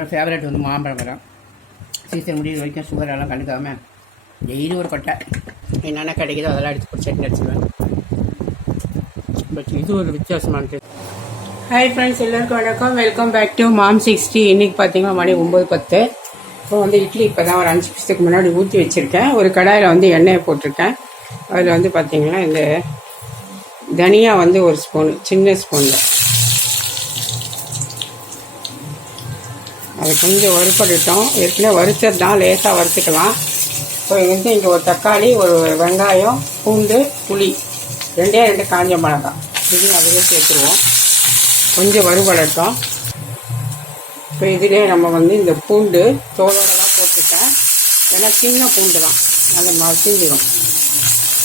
என்னோடய ஃபேவரட் வந்து மாம்பழம் மரம் சீசன் முடிகிற வரைக்கும் சுகர் எல்லாம் டெய்லி ஒரு கொட்டை. என்னென்ன கிடைக்குதோ அதெல்லாம் எடுத்து போட்டு சட்னி பட் இது ஒரு வித்தியாசமான ஹாய் ஃப்ரெண்ட்ஸ் எல்லாருக்கும் வணக்கம். Welcome back to mom sixty இன்றைக்கி பார்த்தீங்கன்னா மணி ஒம்பது பத்து. இப்போ வந்து இட்லி இப்போ தான் ஒரு அஞ்சு நிமிஷத்துக்கு முன்னாடி ஊற்றி வச்சுருக்கேன். ஒரு கடாயில் வந்து எண்ணெயை போட்டிருக்கேன். அதில் வந்து பார்த்திங்கன்னா இந்த தனியா வந்து ஒரு ஸ்பூன் சின்ன ஸ்பூனில் அது கொஞ்சம் வறுப்பட்டுட்டோம் ஏற்கனவே வறுத்தது தான் லேசாக வறுத்துக்கலாம். இப்போ வந்து இங்கே ஒரு தக்காளி ஒரு வெங்காயம் பூண்டு புளி. ரெண்டே ரெண்டு காஞ்ச மிளகா இதையும் அதிலே சேர்த்துருவோம். கொஞ்சம் வறுபடட்டும். இப்போ இதிலே நம்ம வந்து இந்த பூண்டு தோலோட தான் போட்டுட்டேன். ஏன்னா சின்ன பூண்டு தான் அதை மசிஞ்சிடும்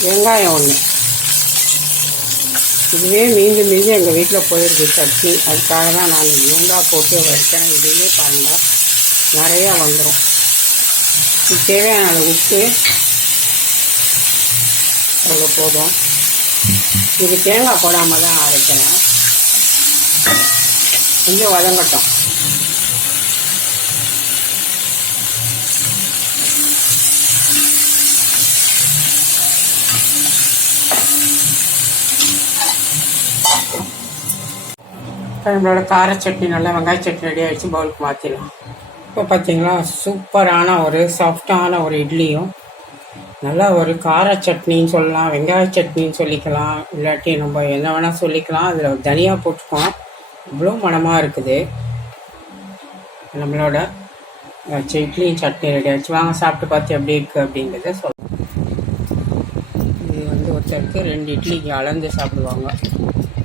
வெங்காயம் ஒன்று இதுவே மீந்து மீந்து எங்கள் வீட்டில் போயிருக்கு சட்னி. அதுக்காக தான் நான் இவங்கா போட்டு வைக்கிறேன் இதுவே பாருங்கள் நிறையா வந்துடும் இது தேவையான அளவு உப்பு. அவ்வளோ போதும். இது தேங்காய் போடாமல் தான் அரைக்கிறேன். கொஞ்சம் வதங்கட்டும். இப்போ நம்மளோட கார சட்னி நல்லா வெங்காய சட்னி ரெடி ஆகிடுச்சு பவுலுக்கு மாற்றிடலாம் இப்போ பார்த்தீங்களா சூப்பரான ஒரு சாஃப்டான ஒரு இட்லியும் நல்லா ஒரு கார சட்னின்னு சொல்லலாம் வெங்காய சட்னின்னு சொல்லிக்கலாம் இல்லாட்டி நம்ம என்ன வேணால் சொல்லிக்கலாம். அதில் தனியாக போட்டுக்கோம் இவ்வளோ மனமாக இருக்குது. நம்மளோட அஹ், இட்லியும் சட்னி ரெடி ஆச்சு வாங்க சாப்பிட்டு பார்த்து எப்படி இருக்குது அப்படிங்கிறத சொல்லலாம் இது வந்து ஒருத்தருக்கு ரெண்டு இட்லிக்கு அளந்து சாப்பிடுவாங்க.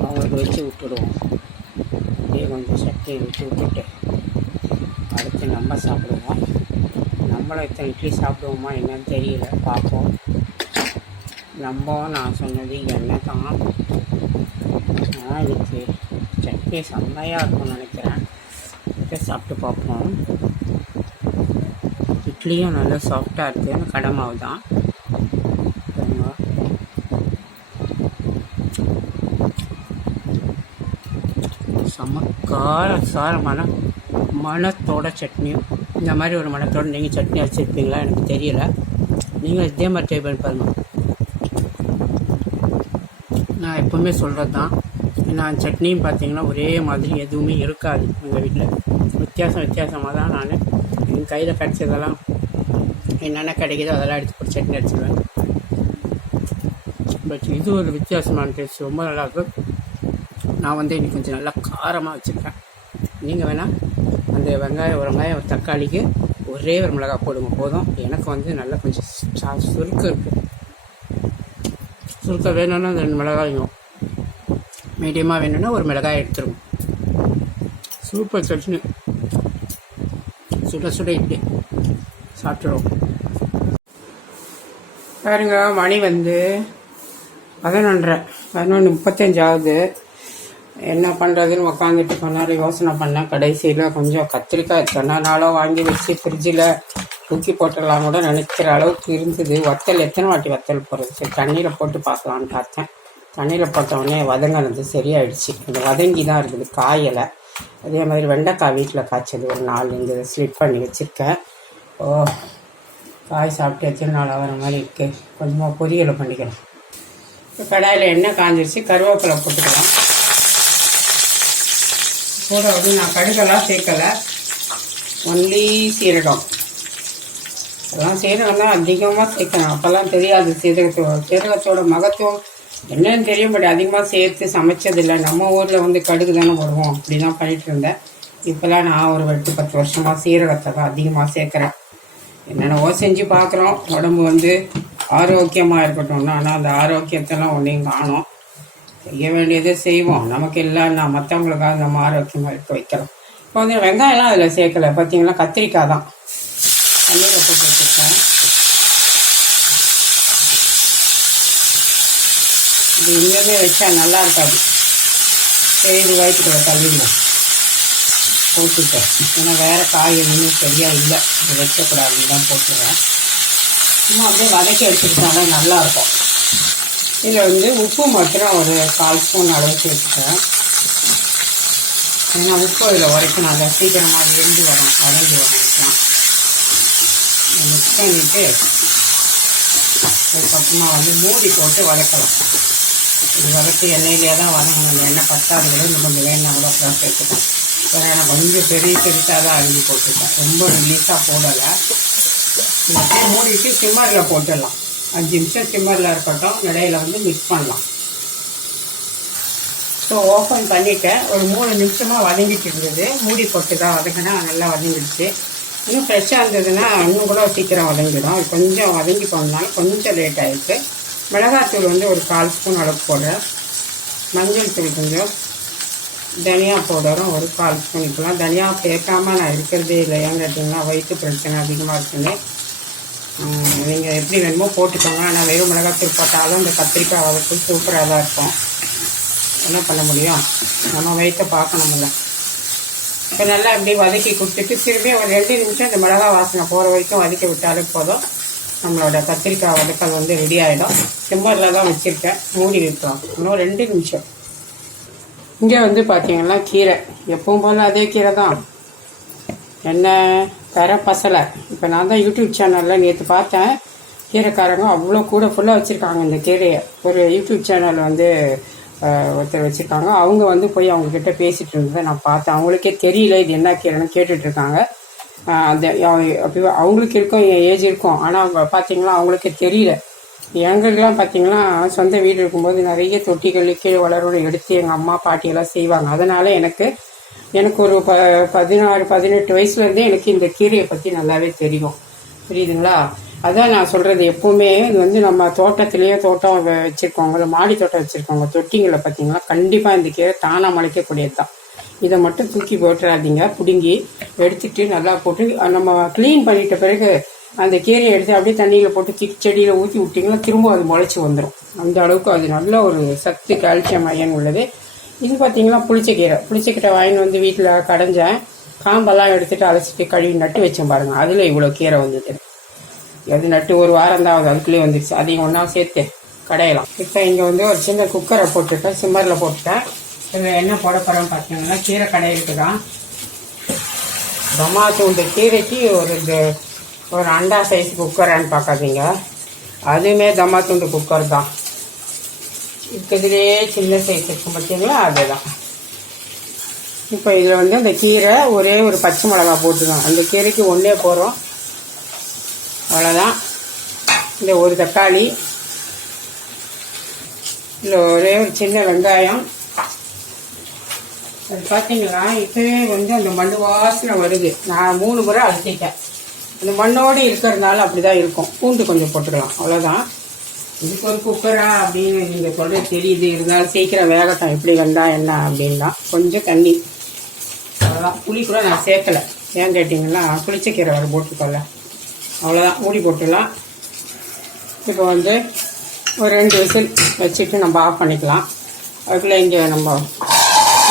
அவங்களுக்கு வச்சு விட்டுடுவோம். அப்படியே கொஞ்சம் சட்டியை வச்சு விட்டுட்டு அடுத்து நம்ம சாப்பிடுவோம்? நம்மளும் இத்தனை இட்லி சாப்பிடுவோமா என்னன்னு தெரியல பார்ப்போம். நம்ம நான் சொன்னது என்ன தான் ஆனால் இதுக்கு சட்னி செம்மையாக இருக்கும்னு நினைக்கிறேன். இதை சாப்பிட்டு பார்ப்போம். இட்லியும் நல்லா சாஃப்டாக இருக்குது கடை மாவு தான் பாருங்க. செம்ம கார சாரமான மணத்தோட சட்னியும். இந்த மாதிரி ஒரு மணத்தோட நீங்கள் சட்னி வச்சுருப்பீங்களா எனக்கு தெரியல. நீங்கள் இதே மாதிரி ட்ரை பண்ணி பாருங்கள் நான் எப்போவுமே சொல்கிறது தான் நான் சட்னியும் பார்த்தீங்கன்னா ஒரே மாதிரி எதுவுமே இருக்காது எங்கள் வீட்டில் வித்தியாசம் வித்தியாசமாக தான் நான் என் கையில் கிடச்சதெல்லாம் என்னென்ன கிடைக்குதோ அதெல்லாம் எடுத்து போட்டு சட்னி அடிச்சிடுவேன் பட் இது ஒரு வித்தியாசமான டேஸ்ட் ரொம்ப நல்லாயிருக்கும் நான் வந்து இன்னைக்கு கொஞ்சம் நல்லா காரமாக வச்சுருக்கேன். நீங்கள் வேணால் அந்த வெங்காயம் ஒரு வெங்காயம் ஒரு தக்காளிக்கு ஒரே ஒரு மிளகாய் போடுங்க போதும். எனக்கு வந்து நல்லா கொஞ்சம் சா- சுருக்கம் இருக்குது சுருக்க வேணும்னா அந்த ரெண்டு மிளகாயும் மீடியமாக வேணும்னா ஒரு மிளகாய் எடுத்துருவோம் சூப்பர் சட்னி. சுட சுட இட்லி. சாப்பிட்ருவோம் பாருங்க மணி வந்து பதினொன்றரை பதினொன்று முப்பத்தஞ்சாவது என்ன பண்ணுறதுன்னு உக்காந்துட்டு கொஞ்ச நேரம் யோசனை பண்ணேன். கடைசியில் கொஞ்சம் கத்திரிக்காய் எத்தனை நாளோ வாங்கி வச்சு ஃப்ரிட்ஜில் தூக்கி போட்டுடலாம் கூட நினைக்கிற அளவுக்கு இருந்தது. வத்தல் எத்தனை வாட்டி வத்தல் போகிறது சரி தண்ணியில் போட்டு பார்க்கலான்னு பார்த்தேன். தண்ணியில் போட்ட உடனே வதங்கினது சரியாயிடுச்சு. இந்த வதங்கி தான் இருக்குது காயலை. அதே மாதிரி வெண்டைக்காய் வீட்டில் காய்ச்சது ஒரு நாலு இந்த ஸ்லிப் பண்ணி வச்சுருக்கேன். ஓ காய் சாப்பிட்டு எத்தனை நாள் ஆகிற மாதிரி இருக்குது கொஞ்சமாக பொரியலை பண்ணிக்கலாம். இப்போ கடாயில் எண்ணெய் காஞ்சிருச்சு. கருவேப்பிலை போட்டுக்கலாம். கூட வந்து நான் கடுகெல்லாம் சேர்க்கலை. ஒன்லி சீரகம். அதெல்லாம் சீரகம் தான் அதிகமாக சேர்க்கணும். அப்போல்லாம் தெரியாது. சீரகத்தோட சீரகத்தோட மகத்துவம் என்னன்னு தெரியும் பட் அதிகமாக சேர்த்து சமைச்சதில்லை. நம்ம ஊரில் வந்து கடுகு தானே போடுவோம். அப்படிலாம் பண்ணிகிட்டு பண்ணிட்டு இருந்தேன். இப்போல்லாம் நான் ஒரு எட்டு பத்து வருஷமாக சீரகத்தை தான் அதிகமாக சேர்க்குறேன். என்னென்னவோ செஞ்சு பார்க்குறோம். உடம்பு வந்து ஆரோக்கியமாக இருக்கட்டும்னா. ஆனால் அந்த ஆரோக்கியத்தெல்லாம் ஒன்றையும் காணும். செய்ய வேண்டியதை செய்வோம். நமக்கு இல்லைன்னா மற்றவங்களுக்காக நம்ம ஆரோக்கியமாக இருக்க வைக்கிறோம். இப்போ வந்து வெங்காயம்லாம் அதில் சேர்க்கல. பார்த்தீங்கன்னா கத்திரிக்காய் தான். தண்ணியில் போட்டு வச்சுருக்கேன். இது இன்னுமே வச்சா நல்லா இருக்காது. சரி இது வயிற்றுக்குள்ள தள்ளிடுவோம் போட்டுட்டேன். ஏன்னா வேறு காய் எதுவுமே சரியாக இல்லை. இது வைக்கக்கூடாதுன்னு தான் போட்டுருவேன் சும்மா அப்படியே வதக்கி வச்சுக்கிட்டாலே நல்லாயிருக்கும் இதில் வந்து உப்பு மாத்திரம் ஒரு கால் ஸ்பூன் அளவு சேர்த்துக்கிறேன் ஏன்னா உப்பு இதில் வரைக்கும் நல்லா சீக்கிரமாக அது வெந்து வரும் வதங்கி வரும். மிக்ஸ் பண்ணிவிட்டு அதுக்கப்புறமா வந்து மூடி போட்டு வதக்கலாம். இது வதக்கி எண்ணெயிலே தான் வதங்கணும். அந்த எண்ணெய் பத்தாது. கூட கொஞ்சம் வேணா கூட அப்புறம் சேர்த்துக்கலாம் ஏன்னா நான் கொஞ்சம் பெரிய பெருசாக தான் அழுகி போட்டுருக்கேன். ரொம்ப ரிலீஸாக போடலை. அப்படியே மூடிட்டு சிம்மரில் போட்டுடலாம். அஞ்சு நிமிஷம் சிம்மரில் இருக்கட்டும் இடையில வந்து மிக்ஸ் பண்ணலாம். ஸோ ஓப்பன் பண்ணிட்டேன். ஒரு மூணு நிமிஷமாக வதங்கிட்டு இருந்தது. மூடி போட்டு தான் வதங்கினா நல்லா வதங்கிடுச்சு. இன்னும் ஃப்ரெஷ்ஷாக இருந்ததுன்னா இன்னும் கூட சீக்கிரம் வதங்கிடும். கொஞ்சம் வதங்கி போனதுனால கொஞ்சம் லேட் ஆகிடுச்சு மிளகாத்தூள் வந்து ஒரு கால் ஸ்பூன் அளவு போடுறேன் மஞ்சள் தூள் கொஞ்சம். தனியா பவுடரும் ஒரு கால் ஸ்பூன் இப்போலாம் தனியா சேர்க்காமல் நான் இருக்கிறதே இல்லை ஏன்னு கேட்டிங்கன்னா வயிற்று பிரச்சனை அதிகமாக இருக்குன்னு. நீங்கள் எப்படி வேணுமோ போட்டுக்கோங்க. ஆனால் வெறும் மிளகாத்தூள் போட்டாலும் இந்த கத்திரிக்காய் வதக்கு சூப்பராக தான் இருக்கும். என்ன பண்ண முடியும்? நம்ம வயிற்ற பார்க்கணும்ல. இப்போ நல்லா இப்படி வதக்கி கொடுத்துட்டு திரும்பி ஒரு ரெண்டு நிமிஷம் இந்த மிளகா வாசனை போகிற வரைக்கும் வதக்கி விட்டாலே போதும். நம்மளோட கத்திரிக்காய் வதக்கல் வந்து ரெடி ஆகிடும் சிம்மரில் தான் வச்சுருக்கேன். மூடி வைக்கலாம். இன்னும் ரெண்டு நிமிஷம். இங்கே வந்து பார்த்தீங்கன்னா கீரை. எப்பவும் போல அதே கீரை தான் என்ன? கரை பசலை. இப்போ நான் தான் யூடியூப் சேனலில் நேற்று பார்த்தேன். கீரைக்காரங்க அவ்வளோ கூட ஃபுல்லாக வச்சுருக்காங்க இந்த கீரையை. ஒரு யூடியூப் சேனல் வந்து ஒருத்தர் வச்சுருக்காங்க. அவங்க வந்து போய் அவங்கக்கிட்ட பேசிகிட்டு இருந்ததை நான் பார்த்தேன். அவங்களுக்கே தெரியல இது என்ன கீரைன்னு கேட்டுட்ருக்காங்க அந்த அவங்களுக்கு இருக்கும் என் ஏஜ் இருக்கும். ஆனால் அவங்க அவங்களுக்கே தெரியல. எங்களுக்கெல்லாம் பார்த்தீங்கன்னா சொந்த வீடு இருக்கும்போது நிறைய தொட்டிகள் கீழே வளரோடு எடுத்து எங்கள் அம்மா பாட்டியெல்லாம் செய்வாங்க. அதனால் எனக்கு எனக்கு ஒரு ப பதினாறு பதினெட்டு வயசுலேருந்தே எனக்கு இந்த கீரையை பற்றி நல்லாவே தெரியும். புரியுதுங்களா? அதான் நான் சொல்கிறது எப்போவுமே இது வந்து நம்ம தோட்டத்திலேயே தோட்டம் வச்சுருக்கோங்க இல்லை மாடி தோட்டம் வச்சுருக்கோங்க தொட்டிங்களை பார்த்தீங்கன்னா கண்டிப்பாக இந்த கீரை தானாக முளைக்கக்கூடியது தான் இதை மட்டும் தூக்கி போட்டுறாதீங்க பிடுங்கி எடுத்துட்டு நல்லா போட்டு நம்ம க்ளீன் பண்ணிட்ட பிறகு அந்த கீரையை எடுத்து அப்படியே தண்ணியில் போட்டு கி செடியில் ஊற்றி விட்டிங்கன்னா திரும்ப அது முளைச்சி வந்துடும் அந்த அளவுக்கு அது நல்ல ஒரு சத்து கால்சியம் அயன் உள்ளது. இது பார்த்தீங்கன்னா புளிச்சக்கீரை. புளிச்சக்கீரை வாங்கின்னு வந்து வீட்டில் கடைஞ்சேன். காம்பெல்லாம் எடுத்துட்டு அலசிட்டு கழுவி நட்டு வச்சேன் பாருங்க. அதில் இவ்வளோ கீரை வந்தது. அது நட்டு ஒரு வாரம் தான் ஆகுது அதுக்குள்ளேயே வந்துடுச்சு அதையும் ஒன்றா சேர்த்து கடையலாம். இப்போ இங்கே வந்து ஒரு சின்ன குக்கரை போட்டுட்டேன். சிம்மரில் போட்டுட்டேன். இதில் என்ன போட போகிறேன்னு பார்த்தீங்கன்னா கீரை கடையிலுக்கு தான் தமாத்தூண்டு கீரைக்கு ஒரு இது ஒரு அண்டா சைஸ் குக்கரான்னு பார்க்காதீங்க அதுவுமே தமாத்தூண்டு குக்கர் தான். இருக்கிறதுலேயே சின்ன சைஸ் இருக்கும் பார்த்தீங்களா அதுதான். இப்போ இதில் வந்து அந்த கீரை ஒரே ஒரு பச்சை மிளகா போட்டுருக்கோம் அந்த கீரைக்கு ஒன்றே போகிறோம் அவ்வளோதான் இந்த ஒரு தக்காளி. இல்லை ஒரே ஒரு சின்ன வெங்காயம். அது பார்த்தீங்களா இப்போவே வந்து அந்த மண் வாசனை வருது. நான் மூணு முறை அழுத்திட்டேன் அந்த மண்ணோடு இருக்கிறதுனால அப்படி தான் இருக்கும். பூண்டு கொஞ்சம் போட்டுக்கலாம். அவ்வளோதான் இதுக்கு ஒரு குக்கரா அப்படின்னு நீங்கள் சொல்கிறது தெரியுது. இருந்தாலும் சீக்கிரம் வேகட்டும். எப்படி வந்தா என்ன அப்படின்னா கொஞ்சம் தண்ணி. அவ்வளோதான் புளி கூட நான் சேர்க்கலை. ஏன் கேட்டிங்கன்னா புளிச்சக்கீரை வர போட்டுக்கோல அவ்வளோதான் மூடி போட்டுடலாம். இப்போ வந்து ஒரு ரெண்டு விசில் வச்சுட்டு நம்ம ஆஃப் பண்ணிக்கலாம். அதுக்குள்ளே இங்கே நம்ம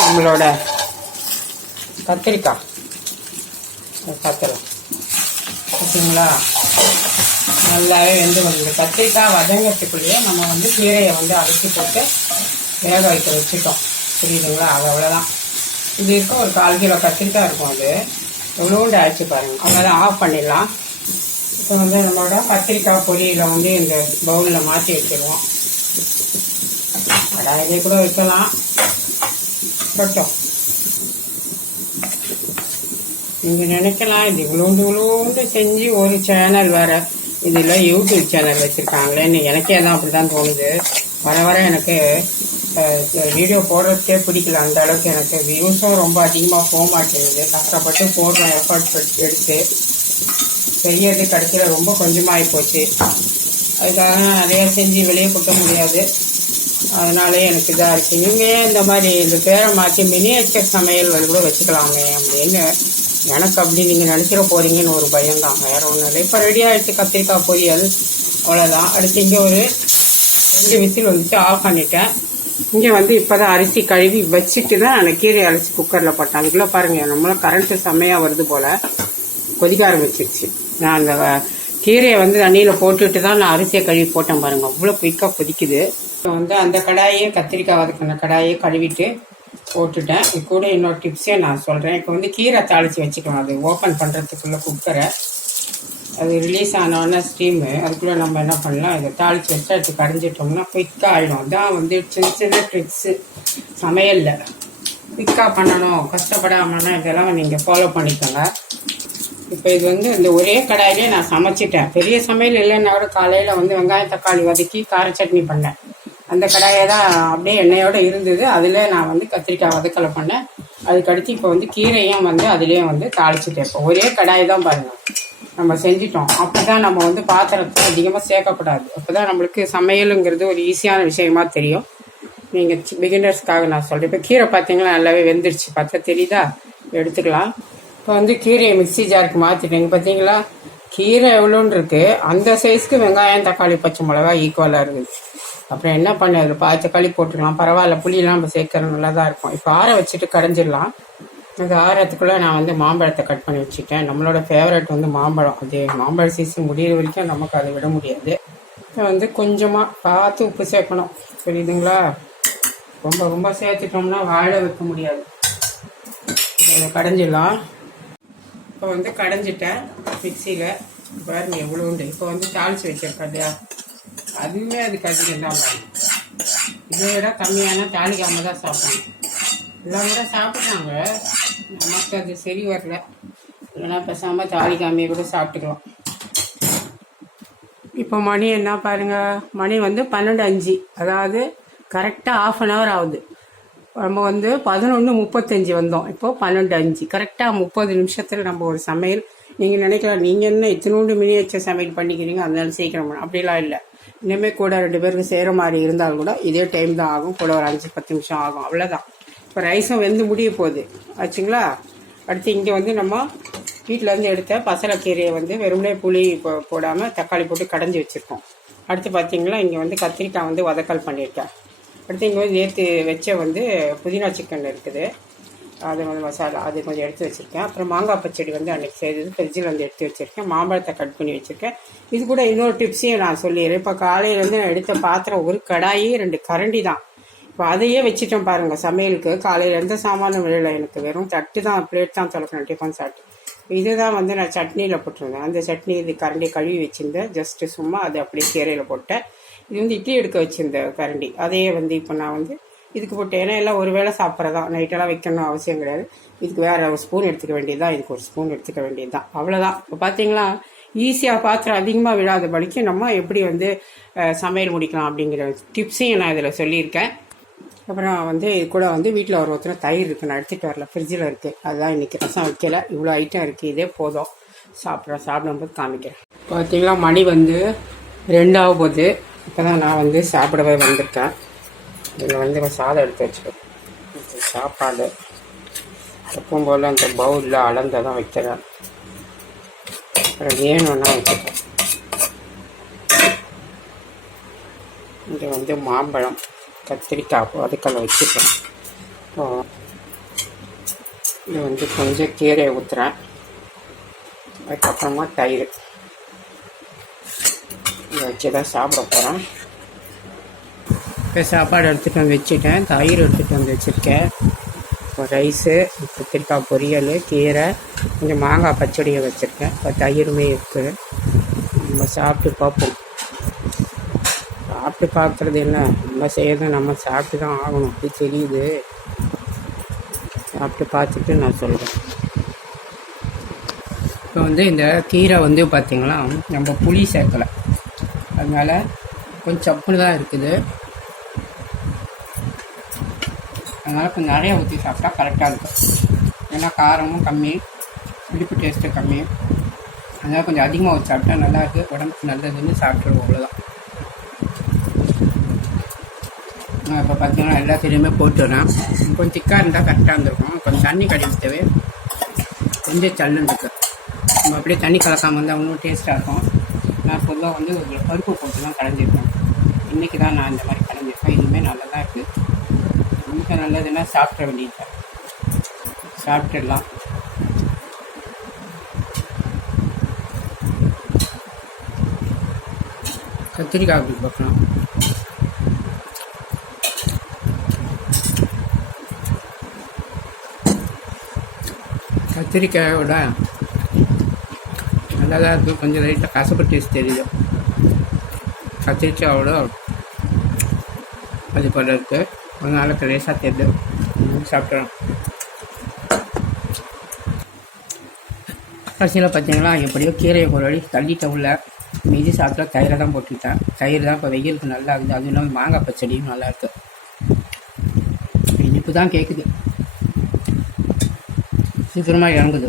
நம்மளோட கத்திரிக்காய். கத்திரம் ஓகேங்களா? நல்லாவே வெந்து வந்தது கத்திரிக்காய் வதங்கிறதுக்குள்ளேயே நம்ம வந்து கீரையை வந்து அரைச்சி போட்டு வேக வைக்க வச்சுட்டோம். புரியுதுங்களா? அது அவ்வளோதான் இது இருக்க ஒரு கால் கிலோ கத்திரிக்காய் இருக்கும் அது. எவ்வளோண்டு ஆச்சு பாருங்கள் அவ்வளோதான் ஆஃப் பண்ணிடலாம். இப்போ வந்து நம்மளோட கத்திரிக்காய் பொரியில் வந்து இந்த பவுலில் மாற்றி வச்சிருவோம். கடாயிலே கூட வைக்கலாம். கொட்டோம். நீங்கள் நினைக்கலாம் இது இவ்வளோண்டு இவ்வளோண்டு செஞ்சு ஒரு சேனல் வேற. இதில் யூடியூப் சேனல் வச்சுருக்காங்களேன்னு எனக்கே தான் அப்படி தான் தோணுது. வர வர எனக்கு வீடியோ போடுறதுக்கே பிடிக்கல. அந்த அளவுக்கு எனக்கு வியூஸும் ரொம்ப அதிகமாக போக மாட்டேங்குது. கஷ்டப்பட்டு போடுறேன் எஃபர்ட் எடுத்து செய்யறது கடைசியில் ரொம்ப கொஞ்சமாகி போச்சு. அதுக்காக நிறையா நிறைய செஞ்சு வெளியே கொட்ட முடியாது. அதனாலே எனக்கு இதாக இருக்கு. நீங்கள் இந்த மாதிரி இந்த பேரை மாற்றி மினியேச்சர் சமையல் வந்து கூட வச்சுக்கலாமே அப்படின்னு எனக்கு அப்படி நீங்கள் நினச்சிட போறீங்கன்னு ஒரு பயம்தான். வேற ஒன்றும் இல்லை. இப்போ ரெடி ஆகிடுச்சு கத்திரிக்காய் பொரியல். அவ்வளோதான் அடுத்து இங்கே ஒரு ரெண்டு விசில் வந்துச்சு ஆஃப் பண்ணிட்டேன். இங்கே வந்து இப்போ தான் அரிசி கழுவி வச்சுட்டு தான் அந்த கீரை அரைச்சி குக்கரில் போட்டேன். அதுக்குள்ளே பாருங்கள் நம்மளும் கரண்ட்டு செம்மையாக வருது போல். கொதிக்க ஆரம்பிச்சிருச்சு. நான் அந்த கீரையை வந்து தண்ணியில் போட்டுட்டு தான் நான் அரிசியை கழுவி போட்டேன் பாருங்கள் அவ்வளோ குயிக்காக கொதிக்குது. வந்து அந்த கடாயே கத்திரிக்காய் வதக்கின கடாயே கழுவிட்டு போட்டுட்டேன். இது கூட இன்னொரு டிப்ஸையும் நான் சொல்கிறேன் இப்போ வந்து கீரை தாளித்து வச்சுக்கலாம் அது ஓப்பன் பண்ணுறதுக்குள்ளே குக்கரை அது ரிலீஸ் ஆனோடனே ஸ்டீமு அதுக்குள்ளே நம்ம என்ன பண்ணலாம்? இதை தாளித்து வச்சு எடுத்து கரைஞ்சிட்டோம்னா குயிக்காக ஆகிடும் அதான் வந்து சின்ன சின்ன ட்ரிக்ஸு சமையலில். குயிக்காக பண்ணணும். கஷ்டப்படாமல்னா இதெல்லாம் நீங்கள் ஃபாலோ பண்ணிக்கோங்க. இப்போ இது வந்து இந்த ஒரே கடாயிலே நான் சமைச்சிட்டேன். பெரிய சமையல் இல்லைன்னா கூட காலையில் வந்து வெங்காயம் தக்காளி வதக்கி கார சட்னி பண்ணேன். அந்த கடாயை தான் அப்படியே எண்ணெயோடு இருந்தது. அதில் நான் வந்து கத்திரிக்காய் வதக்கலை பண்ணேன். அதுக்கடுத்து இப்போ வந்து கீரையும் வந்து அதுலேயும் வந்து தாளிச்சுட்டேன். இப்போ ஒரே கடாய் தான் பாருங்கள் நம்ம செஞ்சிட்டோம். அப்போ தான் நம்ம வந்து பாத்திரத்தை அதிகமாக சேர்க்கக்கூடாது. அப்போ தான் நம்மளுக்கு சமையலுங்கிறது ஒரு ஈஸியான விஷயமா தெரியும். நீங்கள் பிகினர்ஸ்க்காக நான் சொல்கிறேன் இப்போ கீரை பார்த்தீங்களா நல்லாவே வெந்துருச்சு. பார்த்தா தெரியுதா? எடுத்துக்கலாம். இப்போ வந்து கீரையை மிக்சி ஜாருக்கு மாற்றிட்டேங்க பார்த்தீங்களா கீரை எவ்வளோன்னு இருக்குது அந்த சைஸ்க்கு வெங்காயம் தக்காளி பச்சை மிளகா ஈக்குவலாக இருக்குது. அப்புறம் என்ன பண்ண அதில் பாதி தக்காளி போட்டுக்கலாம். பரவாயில்ல புளியெல்லாம் நம்ம சேர்க்கறது நல்லா தான் இருக்கும். இப்போ ஆற வச்சுட்டு கரைஞ்சிடலாம். அது ஆறத்துக்குள்ளே நான் வந்து மாம்பழத்தை கட் பண்ணி வச்சுட்டேன் நம்மளோட ஃபேவரட் வந்து மாம்பழம். அது மாம்பழ சீசன் முடியிற வரைக்கும் நமக்கு அதை விட முடியாது. இப்போ வந்து கொஞ்சமாக பார்த்து உப்பு சேர்க்கணும். புரியுதுங்களா? ரொம்ப ரொம்ப சேர்த்துட்டோம்னா வாழ வைக்க முடியாது. இதை கடைஞ்சிடலாம். இப்போ வந்து கடைஞ்சிட்டேன் மிக்சியில். பாருங்க எவ்வளோ உண்டு இப்போ வந்து தாளிச்சு வச்சிருக்கேன் இல்லையா அதுவுமே அது அதிகம் தான் இதை விட கம்மியான தாளிக்காம தான் சாப்பிட்டாங்க எல்லாம் கூட சாப்பிட்டாங்க நமக்கு அது சரி வரல. இல்லைன்னா பேசாமல் தாளிக்காமையே கூட சாப்பிட்டுக்கலாம். இப்போ மணி என்ன பாருங்க? மணி வந்து பன்னெண்டு அஞ்சு. அதாவது கரெக்டாக ஆஃப் அன் ஹவர் ஆகுது. நம்ம வந்து பதினொன்று முப்பத்தஞ்சு வந்தோம். இப்போ பன்னெண்டு அஞ்சு. கரெக்டாக முப்பது நிமிஷத்தில் நம்ம ஒரு சமையல். நீங்கள் நினைக்கலாம் நீங்கள் என்ன இத்தினோண்டு மினியேச்சர் சமையல் பண்ணிக்கிறீங்க? அதனால சீக்கிரம். பண்ணணும். அப்படிலாம் இல்லை. இனிமேல் கூட ரெண்டு பேருக்கு செய்கிற மாதிரி இருந்தாலும் கூட இதே டைம் தான் ஆகும். கூட ஒரு அஞ்சு பத்து நிமிஷம் ஆகும். அவ்வளோதான் இப்போ ரைஸும் வெந்து முடிய போகுது. ஆச்சுங்களா? அடுத்து இங்கே வந்து நம்ம வீட்டிலேருந்து எடுத்த பசலக்கீரையை வந்து வெறுமனே புளி போ போடாமல் தக்காளி போட்டு கடைஞ்சி வச்சுருக்கோம். அடுத்து பார்த்தீங்களா இங்கே வந்து கத்திரிக்காய் வந்து வதக்கல் பண்ணியிருக்கேன். அடுத்து இங்கே வந்து நேற்று வச்ச வந்து புதினா சிக்கன் இருக்குது. அது வந்து மசாலா அது கொஞ்சம் எடுத்து வச்சுருக்கேன். அப்புறம் மாங்காய் பச்சடி வந்து அன்றைக்கி செய்தது ஃப்ரிட்ஜில் வந்து எடுத்து வச்சுருக்கேன். மாம்பழத்தை கட் பண்ணி வச்சுருக்கேன். இது கூட இன்னொரு டிப்ஸையும் நான் சொல்லிடுறேன். இப்போ காலையிலேருந்து நான் எடுத்த பாத்திரம் ஒரு கடாயி ரெண்டு கரண்டி தான். இப்போ அதையே வச்சுட்டேன் பாருங்கள் சமையலுக்கு. காலையில் எந்த சாமானும் விழல எனக்கு வெறும் தட்டு தான் பிளேட் தான் தொலைக்கணும் டிஃபன் சாப்பிட்டு இதுதான் வந்து நான் சட்னியில் போட்டிருந்தேன். அந்த சட்னி இது கரண்டி கழுவி வச்சுருந்தேன். ஜஸ்ட்டு சும்மா அது அப்படியே கீரையில் போட்டேன். இது வந்து இட்லி எடுக்க வச்சுருந்த கரண்டி. அதையே வந்து இப்போ நான் வந்து இதுக்கு போட்டேன் ஏன்னா எல்லாம் ஒரு வேளை சாப்பிட்றதா? நைட்டெல்லாம் வைக்கணும் அவசியம் கிடையாது. இதுக்கு வேற ஒரு ஸ்பூன் எடுத்துக்க வேண்டியதுதான். இதுக்கு ஒரு ஸ்பூன் எடுத்துக்க வேண்டியது தான் அவ்வளோதான் இப்போ பார்த்தீங்களா ஈஸியாக பாத்திரம் அதிகமாக விழாத படிக்க நம்ம எப்படி வந்து சமையல் முடிக்கலாம் அப்படிங்கிற டிப்ஸையும் நான் இதில் சொல்லியிருக்கேன். அப்புறம் வந்து இது கூட வந்து வீட்டில் ஒரு ஒருத்தர் தயிர் இருக்குது நான் எடுத்துகிட்டு வரல. ஃப்ரிட்ஜில் இருக்குது அதுதான் இன்றைக்கி ரசம் வைக்கலை. இவ்வளோ ஐட்டம் இருக்குது இதே போதும். சாப்பிட்றேன் சாப்பிடும்போது காமிக்கிறேன். பார்த்தீங்களா மணி வந்து ரெண்டாக போகுது இப்போ தான் நான் வந்து சாப்பிடவே வந்திருக்கேன். இதில் வந்து இப்போ சாதம் எடுத்து வச்சுக்கோ சாப்பாடு. எப்பவும் போல் அந்த பவுலில் அளந்த தான் வைக்கிறேன். அப்புறம் வேணும்னா வச்சுக்கிறேன் இங்கே வந்து மாம்பழம் கத்திரிக்காய் அதுக்கெல்லாம் வச்சுக்கிறேன் இப்போ இது வந்து கொஞ்சம் கீரையை ஊற்றுறேன் அதுக்கப்புறமா தயிர். இதை வச்சு தான் சாப்பிட போகிறேன் இப்போ சாப்பாடு எடுத்துகிட்டு வந்து வச்சுட்டேன். தயிர் எடுத்துகிட்டு வந்து வச்சுருக்கேன். இப்போ ரைஸு கத்திரிக்காய் பொரியல் கீரை கொஞ்சம் மாங்காய் பச்சடியை வச்சுருக்கேன். இப்போ தயிருமே இருக்குது நம்ம சாப்பிட்டு பார்ப்போம். சாப்பிட்டு பார்க்குறது என்ன? நம்ம செய்யறது நம்ம சாப்பிட்டு தான் ஆகணும். அப்படி தெரியுது. சாப்பிட்டு பார்த்துட்டு நான் சொல்கிறேன் இப்போ வந்து இந்த கீரை வந்து பார்த்திங்கன்னா நம்ம புளி சேர்க்கலை. அதனால் கொஞ்சம் சப்புன்னு தான் இருக்குது. அதனால் கொஞ்சம் நிறைய ஊற்றி சாப்பிட்டா கரெக்டாக இருக்கும். ஏன்னா காரமும் கம்மி இனிப்பு டேஸ்ட்டு கம்மி. அதனால் கொஞ்சம் அதிகமாக ஊற்றி சாப்பிட்டா நல்லாயிருக்கு உடம்புக்கு நல்லதுன்னு சாப்பிட்ருவோம் அவ்வளோதான் நான் இப்போ பார்த்தீங்கன்னா எல்லாத்துலேயுமே போட்டுறேன் கொஞ்சம் திக்காக இருந்தால் கரெக்டாக இருந்திருக்கும். கொஞ்சம் தண்ணி கடிச்சிட்டவே கொஞ்சம் சல்லுன்னு இருக்கு. நம்ம அப்படியே தண்ணி கலக்காமல் இருந்தால் இன்னும் டேஸ்ட்டாக இருக்கும். நான் பொதுவாக வந்து ஒரு பருப்பு போட்டு தான் கலந்துருப்பேன் இன்றைக்கி தான் நான் இந்த மாதிரி கலந்துருப்பேன் இதுவுமே நல்லா தான் இருக்குது மிக நல்லதுன்னா சாப்பிட வேண்டியது சாப்பிட்டுடலாம். கத்திரிக்காய் அப்படி பார்க்கலாம். கத்திரிக்காயோட நல்லா தான் இருக்குது கொஞ்சம் லைட்டாக கசப்பு டேஸ்ட் தெரியுது. கத்திரிக்காயோட அது போல இருக்குது ஒரு நாளுக்கு லேசாக தெரியுது சாப்பிட்றோம் கடைசியில் பார்த்தீங்களா எப்படியோ கீரையை ஒரு வழி தள்ளிட்ட உள்ள மீதி சாப்பிட்டா தயிரை தான் போட்டுக்கிட்டேன். தயிர் தான் இப்போ வெயிலுக்கு நல்லா இருக்குது. அதுவும் இல்லாமல் மாங்காய் பச்சடியும் நல்லா இருக்கு. இனிப்பு தான் கேட்குது சீக்கிரமாக இறங்குது.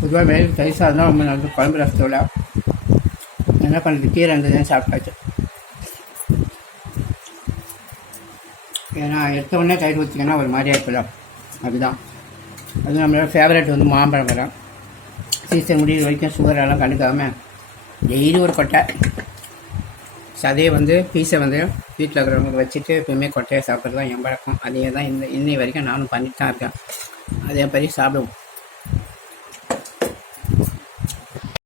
பொதுவாக வெயில் தயிர் சாதம் தான் ரொம்ப நல்லது. குழம்பு ரசத்தோட. என்ன பண்ணுறது கீரை இருந்ததுன்னு சாப்பிட்டாச்சு. ஏன்னா எடுத்த உடனே தயிர் ஊற்றிங்கன்னா ஒரு மாதிரியா இருக்கலாம் அதுதான். அது நம்மளோட ஃபேவரட் வந்து மாம்பழம் மரம் சீசன் முடிகிற வரைக்கும் சுகரெல்லாம் கண்டுக்காமல் டெய்லி ஒரு கொட்டை. சதையை வந்து பீஸை வந்து வீட்டில் இருக்கிறவங்களுக்கு வச்சுட்டு எப்பவுமே கொட்டையை சாப்பிட்றது தான் என் பழக்கம். அதே தான் இந்த இன்னை வரைக்கும் நானும் பண்ணிட்டு தான் இருக்கேன். அதே மாதிரி சாப்பிடுவோம்.